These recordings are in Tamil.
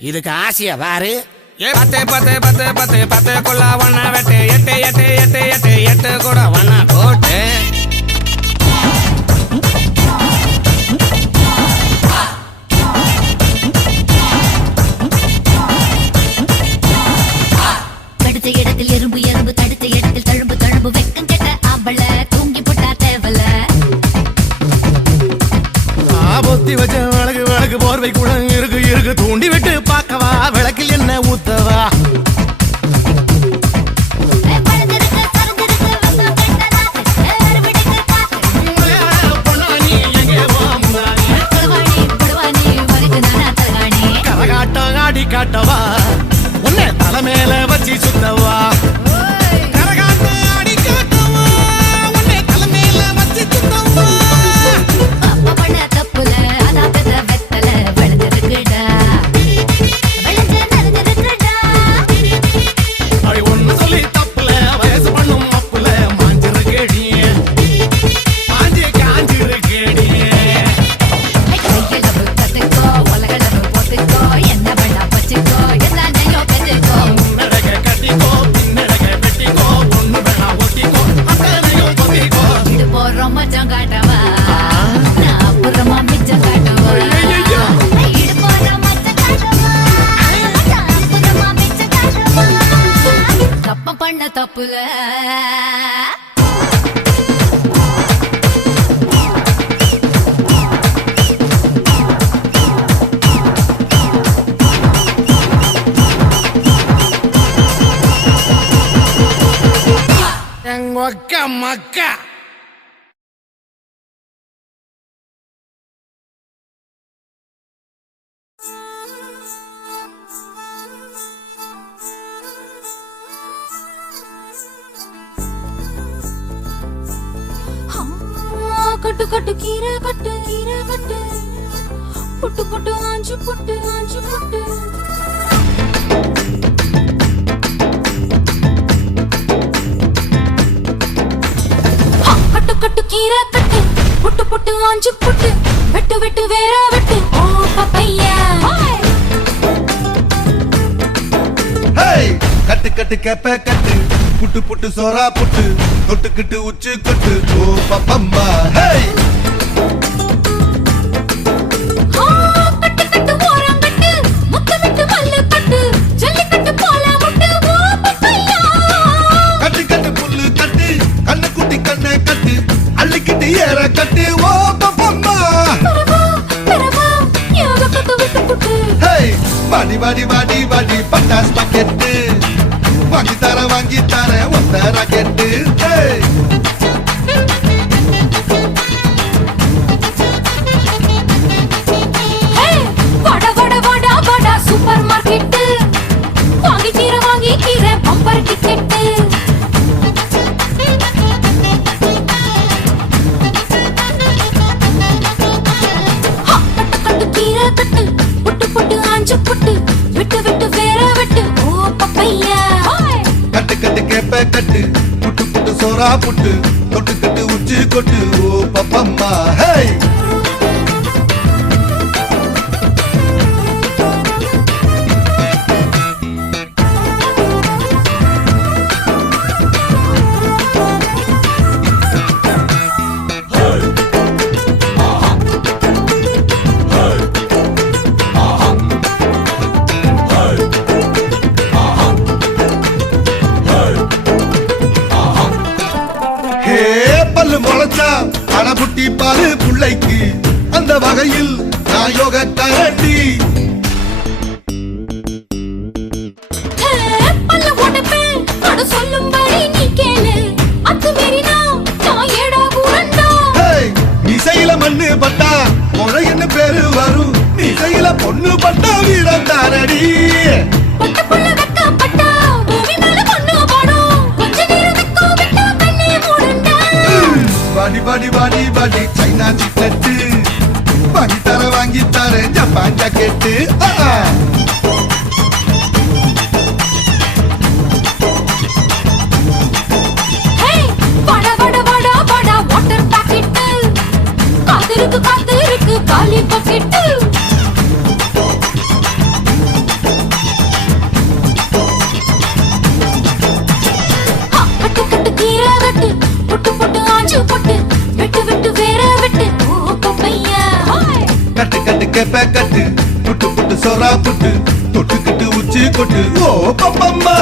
இதுக்கு ஆசையா பாரு. 10 10 10 10 10 கொள்ள ஒண்ணா வெட்டு 8 8 8 8 8 கூட ஒண்ணா போட்டு தடுத்த இடத்தில் எறும்பு எறும்பு தடுத்த இடத்தில் தழும்பு தழும்பு வெக்கம் கெட்ட அவள தூங்கி போட்டா தேவல பொத்தி வச்ச வழக்கு வழக்கு போர்வை கூட இருக்கு இருக்கு தூண்டி விட்டு பார்க்கவா விளக்கில் என்ன ஊத்தவா கரகாட்டம் ஆடி காட்டவா உன்னை தலை மேல வச்சு சுத்தவா தப்புல மக்கா மக்கா கட்டு கட்டு கீரை கட்டு கீரை கட்டு புட்டு புட்டு ஆஞ்சு புட்டு ஆஞ்சு புட்டு கட்டு கட்டு கீரை கட்டு புட்டு புட்டு ஆஞ்சு புட்டு வெட்டு வெட்டு வேற வெட்டு ஓ பப்பையா கட்டு கட்டு கேப்ப கட்டு புட்டு புட்டு சோரா புட்டு தொட்டுக்கிட்டு உச்சு கொட்டு ஓ பப்பம்பா ஹே கட்டு கட்டு ஓரம் கட்டு முத்து விட்டு மல்லு கட்டு ஜல்லி கட்டு போல முட்டு ஓ பப்பையா கட்டு கட்டு புல்லு கட்டு கண்ணு குட்டி கண்ணை கட்டு அள்ளிக்கிட்டு ஏற கட்டு ஓ பப்பம்பா பரவா பரவா யோக கட்டு விட்டு புட்டு ஹே பாடி பாடி பாடி பாடி பட்டாஸ் பாக்கெட்டு வாங்கி தர ஒத்த ராக்கெட்டு கேப்ப கட்டு புட்டு புட்டு சோறா புட்டு தொட்டுக்கிட்டு உச்சி கொட்டு ஓ பப்பம்மா ஹே அடபுட்டி பாரு புள்ளைக்கு அந்த வகையில் நான் யோக கரண்டி இசையில மண்ணு பட்டா முறைன்னு பேரு வரும் இசையில பொண்ணு பட்டா வீரம் தாரடி பாடி பாடி பாடி சைனா சிக்கெட்டு வாங்கி தர ஜப்பான் ஜாக்கெட்டு காலி பக்கெட்டு கட்டு கட்டு கீரை கட்டு புட்டு புட்டு ஆஞ்சு புட்டு விட்டு விட்டு வேற விட்டு பப்பையா கட்டு கட்டு கேப்ப கட்டு புட்டு புட்டு சோறா புட்டு தொட்டுக்கிட்டு உச்சி கொட்டு ஓ பப்பம்மா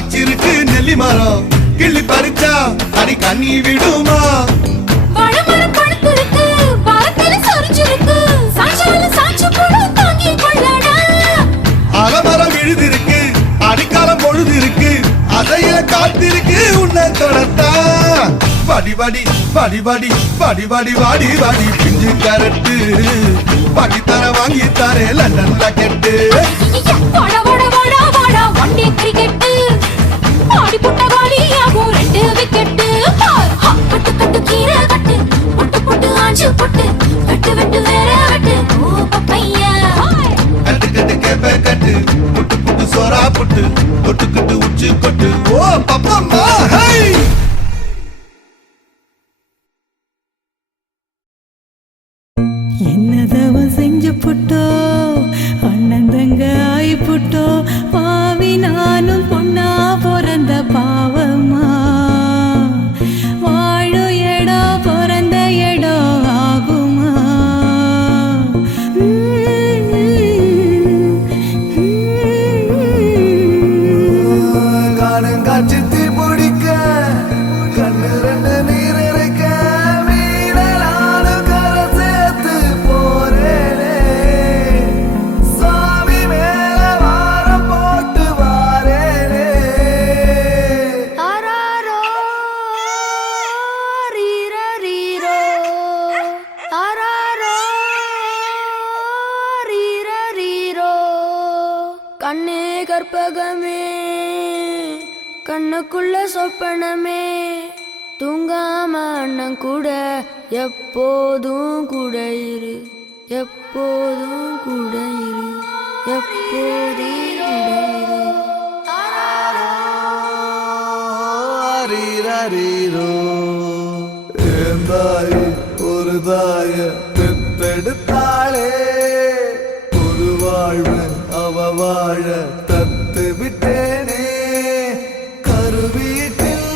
காய்ச்சிருக்கு நெல்லி மரம் கிள்ளி பறிச்சா அடி கண்ணி விடுமா வாழைமரம் பழுத்திருக்கு வாரத்தில சொரிஞ்சிருக்கு சாஞ்சால சாஞ்சு கூட தாங்கி கொள்ளடா அலமரம் விழுதிருக்கு அடிக்காலம் பொழுதிருக்கு அதையில காத்திருக்கு உன்னை தொடத்தா பாடி பாடி பாடி பாடி பாடி பாடி வாடி வாடி பிஞ்சு கரட்டு பாடி தர வாங்கி தரே லண்டன்ல கெட்டு வாடா வாடா வாடா வாடா ஒன் டே கிரிக்கெட் ஆடி புட்ட காலியாகும் 2 விக்கெட் கட்டு கட்டு கீரை கட்டு புட்டு புட்டு ஆஞ்சு புட்டு வெட்டு வெட்டு வேற வெட்டு ஓ பப்பையா கட்டு கட்டு கேப்ப கட்டு புட்டு புட்டு சோறா புட்டு தொட்டுக்கிட்டு உச்சி கொட்டு ஓ பப்பம்மா ஹை என்னதவ செஞ்சு புட்டோ அண்ணன் தங்க ஆயி புட்டோ பாவி நானும் பொண்ணா பிறந்த பாவமா வாழு இடம் பிறந்த இடம் ஆகுமா காணும் காட்சி தீ பிடிக்க கண்ணு ரெண்டு நீர் இறைக்க மீனலான கரை சேர்த்து போறேனே சாமி மேல வாரம் போட்டு வாரேனே ஆராரோ ரீரரீரோ ஆராரோ ரீரரீரோ கண்ணே கற்பகமே கண்ணுக்குள்ள சொப்பனமே தூங்காம அண்ணன் கூட எப்போதும் கூட இரு எப்போதும் கூட இரு எப்போதும் கூட இரு ரீரீரோ ஏந்தாய் ஒரு தாய பெத்தெடுத்தாளே ஒரு வாழ்வு அவ வாழ தத்து விட்டேனே கருவீட்டில்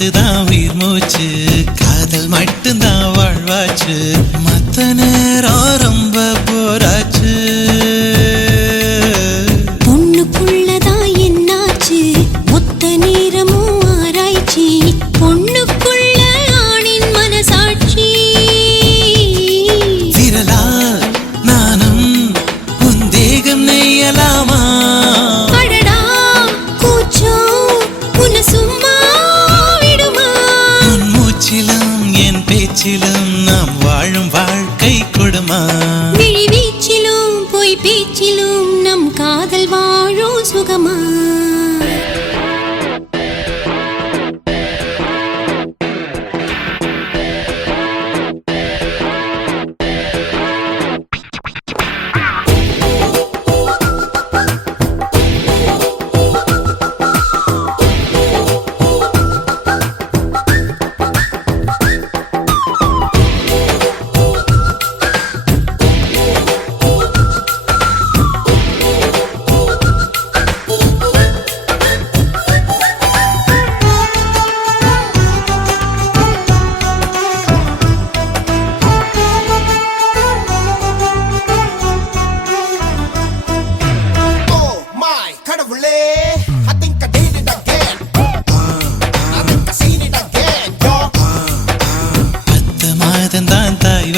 காத்துதான் உயிர் மூச்சு, காதல் மட்டும்தான் வாழ்வாச்சு, மத்த நேரம் ரொம்ப போராச்சு. பொண்ணுக்குள்ளதான் என்னாச்சு, மொத்த நேரமும் ஆராய்ச்சி, பொண்ணுக்குள்ள ஆணின் மனசாட்சி. விரலா நானும் உன் தேகம் நெய்யலாமா? அடடா கூச்சம் உன்னை சும்மா விடுமா? உன் மூச்சிலும் என் பேச்சிலும் நாம் வாழும் வாழ்க்கை கொடுமா? விழி வீச்சிலும் பொய் பேச்சிலும் நம் காதல் வாழும் சுகமா?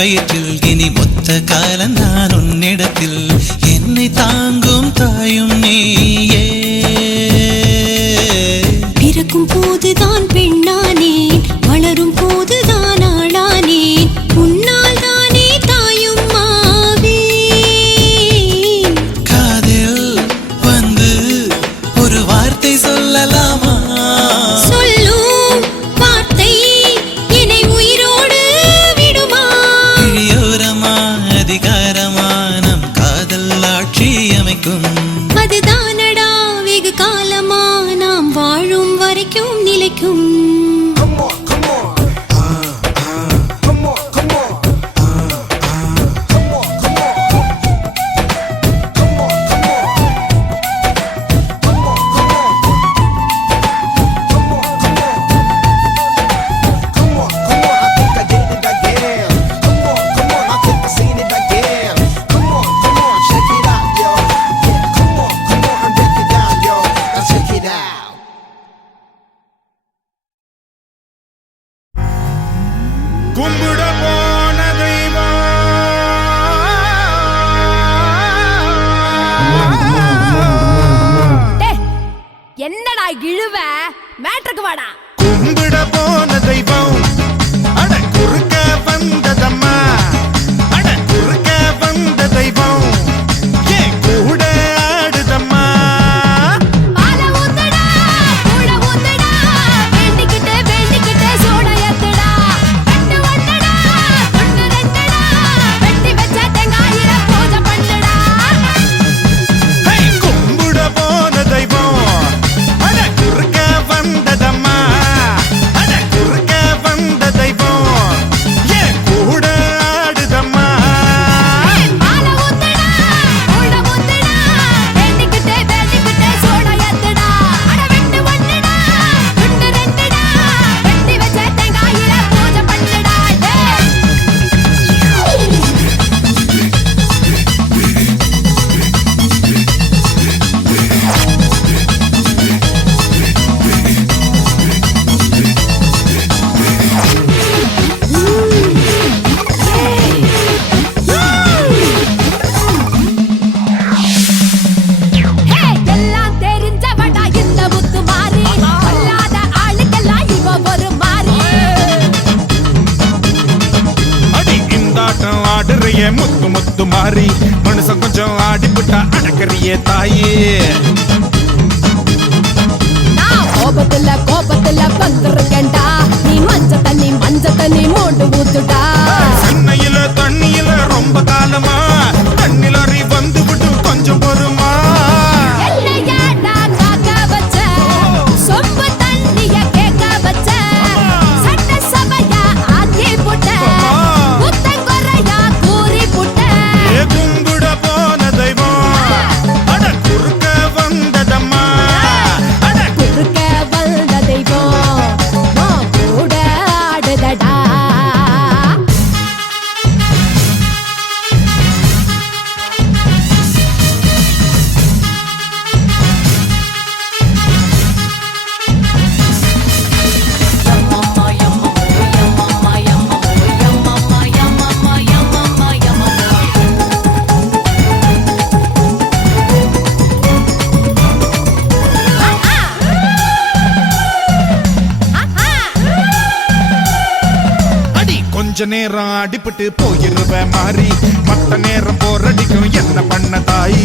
வயிற்றில் இனி மொத்த காலம் நான் உன்னிடத்தில், என்னை தாங்கும் தாயும் நீயே. பிறக்கும் போதுதான் பெண்ணானேன், வளரும் போதுதான் ஆளானேன், உன்னால் தானே தாயும் மாவேன். காதில் வந்து ஒரு வார்த்தை சொல்லலாமா? சொல்லும் வார்த்தை என்னை உயிரோடு விடுமா? இழியோரமா அதிகாரமா நம் காதல் ஆட்சி அமைக்கும். அதுதானடா வெகு காலமா நாம் வாழும் வரைக்கும் நிலைக்கும். கும்பிட போன தெய்வம் என்னடா இழுவ மேட்ருக்கு வாடா. கும்பிட போன தெய்வம் அட குறுக்க வந்ததம்மா, அட குறுக்க வந்த தெய்வம் ஏன் கூட ஆடுதம்மா. பால ஊத்துடா கூட ஊத்துடா, வேண்டிக்கிட்டே வேண்டிக்கிட்டே சோட ஏத்துடா, வெட்டு ஒண்ணுடா ஒண்ணு ரெண்டுடா, வெட்டி வச்ச தேங்காயில பூஜை பண்ணுடா. கும்பிட போன தெய்வம் அட குறுக்க வந்ததம்மா, அட குறுக்க வந்த தெய்வம் ஏன் கூட ஆடுதம்மா. பால ஊத்துடா கூட ஊத்துடா, வேண்டிக்கிட்டே வேண்டிக்கிட்டே சோட ஏத்துடா, அட வெட்டு ஒண்ணுடா ஒண்ணு ரெண்டுடா, வெட்டி வச்ச தேங்காயில பூஜை பண்ணுடா. எல்லாம் தெரிஞ்சவடா இந்த முத்து மாறி, கொல்லாத ஆளுக்கெல்லாம் இவ ஒரு மாறி. அடி இந்தாட்டம் ஆடுறிய முத்து முத்து மாறி, மனுஷன் கொஞ்சம் ஆடிப்புட்டா அடக்கறிய தாயே. நான் கோபத்துல வந்துருக்கேன்டா, நீ மஞ்ச தண்ணி மூண்டு ஊத்துடா. சென்னையில தண்ணியில ரொம்ப காலமா, தண்ணிலறி வந்து விட்டு கொஞ்சம் பொறுமா. என்னையாடா காக்க வச்ச, சொம்பு தண்ணிய கேட்க வச்ச, சட்ட சபையா ஆக்கி புட்ட, புத்தங்குறையா கூறி புட்ட. கும்பிட போன தெய்வம் அட குறுக்க வந்த கொஞ்ச நேரம் அடிபட்டு போயிருவ மாறி மத்த நேரம் போரடிக்கும் என்ன பண்ண தாயி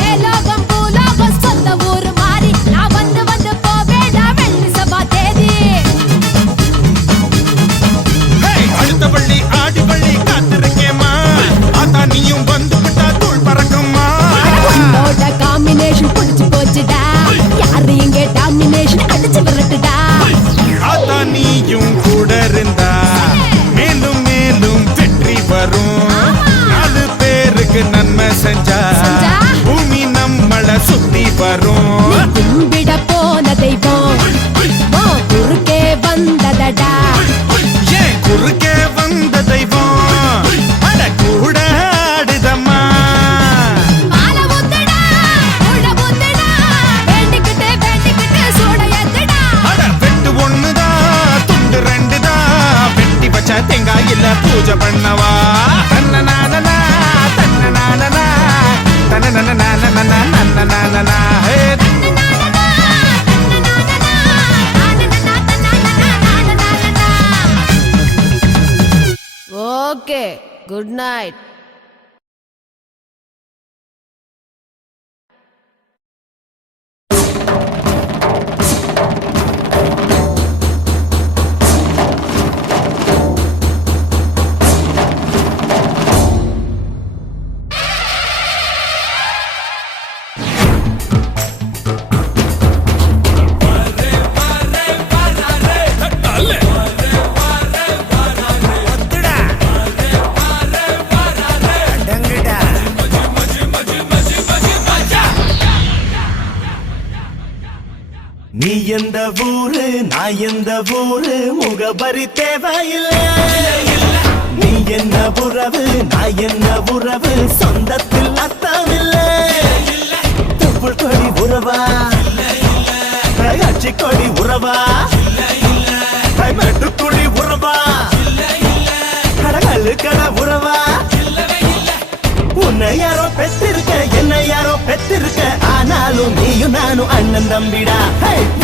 மேலோகம் பூலோகம் சொந்த ஊரு மாறி நான் வந்து வந்து போவேடா வெள்ளி சபா தேதி அடுத்த பள்ளி ஆடி பள்ளி காத்திருக்கேமா அதான் நீயும் வந்து விட்டா தூள் பறக்குமா உன்னோட காம்பினேஷன் புடிச்சு போச்சுடா யாரு இங்கே டாமினேஷன் அடிச்சு விரட்டுடா அதான் நீயும் கூட இருந்தா மேலும் மேலும் வெற்றி வரும் 4 பேருக்கு நன்மை செஞ்சா பூமி நம்மள சுத்தி வரும் கும்பிட போன தெய்வம் குறுக்கே வந்ததடா ஏன் குறுக்கே வந்த தெய்வம் அட கூட ஆடுதம்மா மாலை ஊத்துடா உள்ள ஊத்துடா வேண்டிக்கிட்டு சூட ஏத்துடா அட வெட்டு ஒண்ணுதான் துண்டு 2 தான் வெட்டி வச்ச தேங்காய் இல்ல பூஜை பண்ணவா தன்னநானனா தன்னநானனா தன்னநானனா ஹே ஓகே குட் நைட் நீ எந்த ஊரு நான் எந்த ஊரு முகபரி தேவையில்லை நீ என்ன உறவு நான் என்ன உறவு சொந்தத்தில் அர்த்தமில்லை துப்புள் கொடி உறவா அச்சி கொடி உறவா மெட்டுக்குழி உறவா கடகல்லு கட உறவா உன்னை யாரோ பெற்றிருக்க என்ன யாரோ பெற்றிருக்க ஆனாலும் நீயும் நானும் அண்ணன் தம்பிடா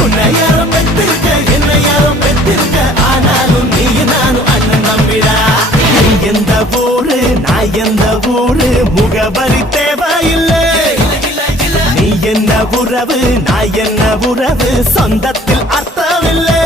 உன்னை யாரோ பெற்றிருக்க என்ன யாரோ பெற்றிருக்க ஆனாலும் நீயும் நானும் அண்ணன் தம்பிடா நீ எந்த ஊரு நான் எந்த ஊரு முகவரி தேவையில்லை நீ என்ன உறவு நான் என்ன உறவு சொந்தத்தில் அர்த்தமில்லை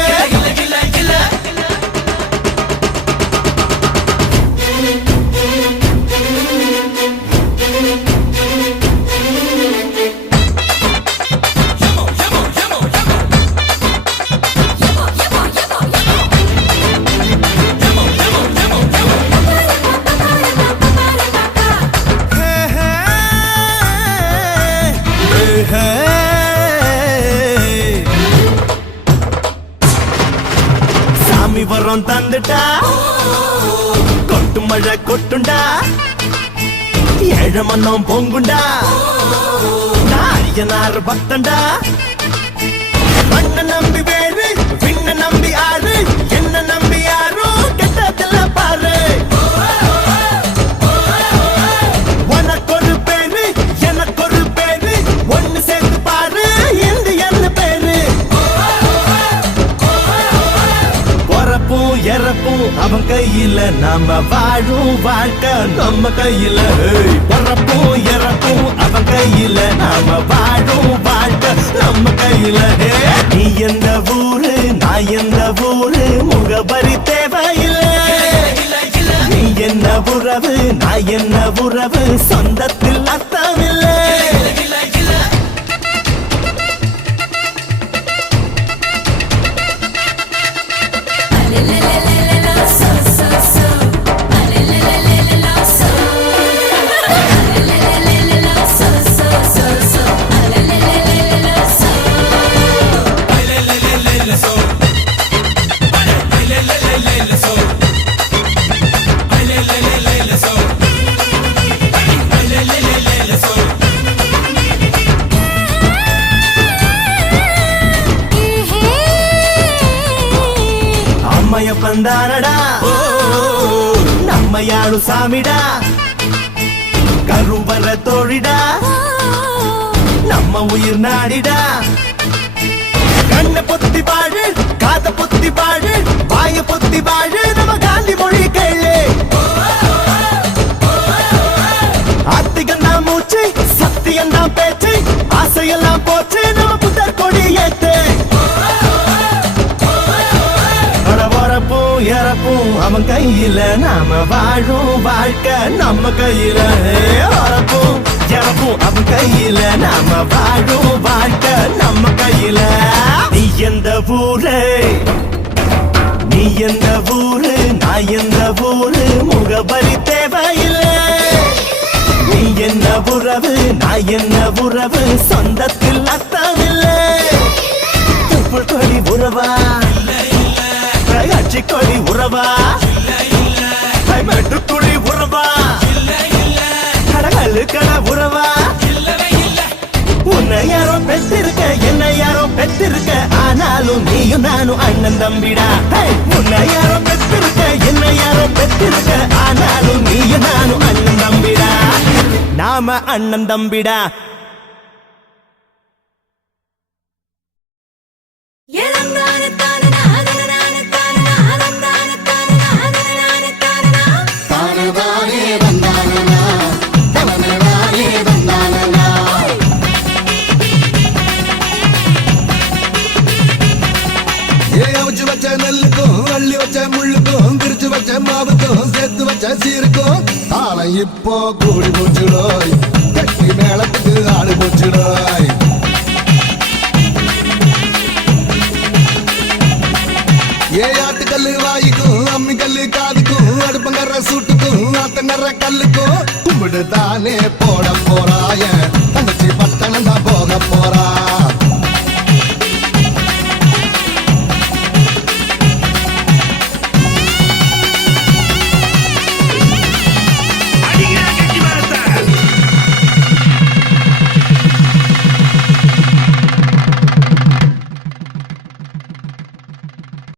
சாமி வரம் தந்துட்டா கொட்டு மழை கொட்டுண்டா ஏழ மன்னம் பொங்குண்டா நாரியனார் பக்தண்டா மண்ண நம்பி வேறு விண்ண நம்பி ஆறு என்ன நம்பி யாரோ கெட்டதில்ல பாரு உனக்கு ஒரு பேரு எனக்கு ஒரு பேரு ஒன்னு சேர்த்து பாரு என்று என்ன பேரு பொறப்பும் இறப்பும் அவன் கையில நாம வாழும் வாழ்க்கை நம்ம கையில பொறப்பும் இறப்பும் அவன் கையில நாம வாழும் வாழ்க்கை நம்ம கையில நீ எந்த ஊரு நான் எந்த ஊரு முகபரி தேவையில்லை நீ என்ன உறவு நான் என்ன உறவு சொந்தத்தில் அர்த்தமில்லை அம்மைய பந்தானடா நம்மையாளு சாமிடா கருவர தோழிடா நம்ம உயிர் நாடிடா கண்ண பொத்தி வாழு காத பொத்தி வாழு வாய பொத்தி வாழு நம்ம காந்தி மொழி கேளு ஆத்திகந்தா மூச்சு சத்தியந்தா பேச்சு ஆசையெல்லாம் போச்சு நம்ம புத்தர் கொடி ஏத்து வரப்பும் இறப்பும் அவன் கையில நாம வாழும் வாழ்க்கை நம்ம கையில வரப்பும் இறப்பும் அவன் கையில நாம வாழும் வாழ்க்கை நம்ம கையில நீ எந்த ஊரு நீ எந்த ஊரு நான் எந்த ஊரு முகபரி தேவையில்லை நீ என்ன உறவு நான் என்ன உறவு சொந்தத்தில் அர்த்தமில்லை துப்புள் கொடி உறவா அச்சி கொடி உறவா மெட்டுக்குழி உறவா கடகல்லு கட உறவா உன்னை யாரோ பெற்றிருக்க என்னை யாரோ பெற்றிருக்க ஆனாலும் நீயும் நானும் அண்ணன் தம்பிடா உன்னை யாரோ பெற்றிருக்க என்னை யாரோ பெற்றிருக்க ஆனாலும் நீயும் நானும் அண்ணன் தம்பிடா நாம அண்ணன் தம்பிடா அவிச்சு வச்ச நெல்லுக்கும் அள்ளி வச்ச முள்ளுக்கும் பிரிச்சு வச்ச மாவுக்கும் சேர்த்து வச்ச சீருக்கும் தாளம் இப்போ கூடி போச்சுடோய் கட்டி மேளத்துக்கு ஆடு போச்சுடோய் ஆட்டுக்கல்லு வாய்க்கும் அம்மி கல்லு காதுக்கும் அடுப்பங்கற சூட்டுக்கும் ஆத்தங்கற கல்லுக்கும் கும்பிடு தானே போட போறாய